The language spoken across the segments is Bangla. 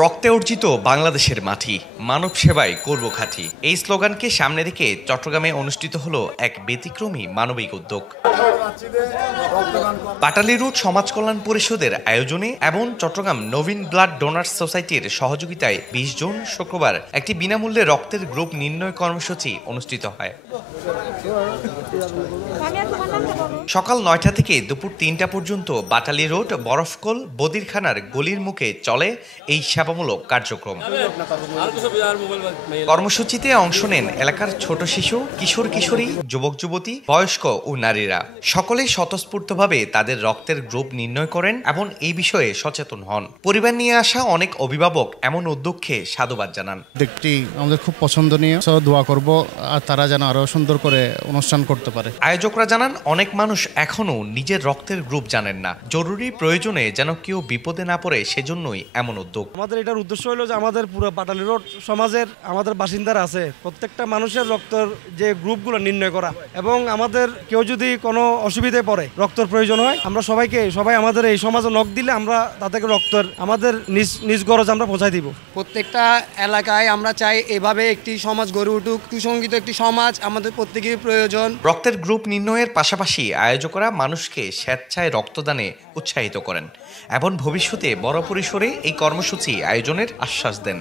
রক্তে অর্জিত বাংলাদেশের মাটি, মানব সেবায় করব খাঁটি, এই স্লোগানকে সামনে রেখে চট্টগ্রামে অনুষ্ঠিত হলো এক ব্যতিক্রমী মানবিক উদ্যোগ। পাটালি রোড সমাজ কল্যাণ পরিষদের আয়োজনে এবং চট্টগ্রাম নবীন ব্লাড ডোনার্স সোসাইটির সহযোগিতায় 20 জুন শুক্রবার একটি বিনামূল্যে রক্তের গ্রুপ নির্ণয় কর্মসূচি অনুষ্ঠিত হয়। সকাল 9টা থেকে দুপুর 3টা পর্যন্ত বাটালি রোড বরফকল বদিরখানার গলির মুখে চলে এই সেবামূলক কার্যক্রম। কর্মসূচিতে অংশ নেন এলাকার ছোট শিশু, কিশোর কিশোরী, যুবক যুবতী, বয়স্ক ও নারীরা। সকলেই স্বতঃস্ফূর্তভাবে তাদের রক্তের গ্রুপ নির্ণয় করেন এবং এই বিষয়ে সচেতন হন। পরিবার নিয়ে আসা অনেক অভিভাবক এমন উদ্যোগকে সাধুবাদ জানান। দেখতে আমাদের খুব পছন্দনীয়, দোয়া করব আর তারা যেন আরো সুন্দর করে অনুষ্ঠান করতে পারে। আয়োজকরা জানান অনেক মানুষ এখনো নিজের রক্তের গ্রুপ জানেন না। জরুরি প্রয়োজনে যেন কেউ বিপদে না পড়ে, সেজন্যই এমন উদ্যোগ। আমাদের এটার উদ্দেশ্য হলো যে আমাদের পুরো পাটালি রোড সমাজের আমাদের বাসিন্দারা আছে, প্রত্যেকটা মানুষের রক্তের যে গ্রুপগুলো নির্ণয় করা, এবং আমাদের কেউ যদি কোনো অসুবিধায় পড়ে রক্তের প্রয়োজন হয়, আমরা সবাই আমাদের এই সমাজে নক দিলে আমরা তাদেরকে রক্তের আমাদের নিজ গরজ আমরা পৌঁছায় দিব। প্রত্যেকটা এলাকায় আমরা চাই এভাবে একটি সমাজ গড়ে উঠুক, সুসংগঠিত একটি সমাজ আমাদের প্রত্যেকের প্রয়োজন। রক্তের গ্রুপ নির্ণয়ের পাশাপাশি আয়োজকরা মানুষকে স্বেচ্ছায় রক্তদানে উৎসাহিত করেন এবং ভবিষ্যতে বড় পরিসরে এই কর্মসূচি আয়োজনের আশ্বাস দেন।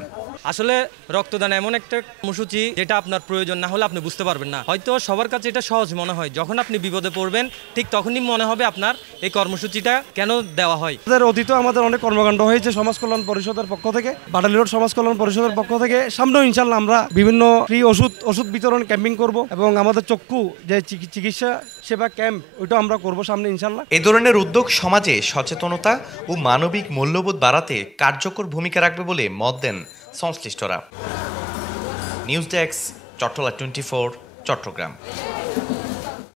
আসলে রক্তদান এমন একটা কর্মসূচি যেটা আপনার প্রয়োজন না হলে আপনি বুঝতে পারবেন না। হয়তো সবার কাছে এটা সহজ মনে হয়, যখন আপনি বিপদে পড়বেন ঠিক তখনই মনে হবে আপনার এই কর্মসূচিটা কেন দেওয়া হয়। অতীতে আমাদের অনেক কর্মকাণ্ড হয়েছে সমাজ কল্যাণ পরিষদের পক্ষ থেকে, বাটালি রোড সমাজ কল্যাণ পরিষদের পক্ষ থেকে। সামনেও ইনশাল্লাহ আমরা বিভিন্ন ফ্রি ওষুধ বিতরণ ক্যাম্পিং করব, এবং আমাদের চক্ষু যে চিকিৎসা সেবা ক্যাম্প ওইটা আমরা করব সামনে ইনশাল্লাহ। এই ধরনের উদ্যোগ সমাজে সচেতনতা ও মানবিক মূল্যবোধ বাড়াতে কার্যকর ভূমিকা রাখবে বলে মত দেন সংশ্লিষ্টরা। News desk, Chattala 24, Chittagong.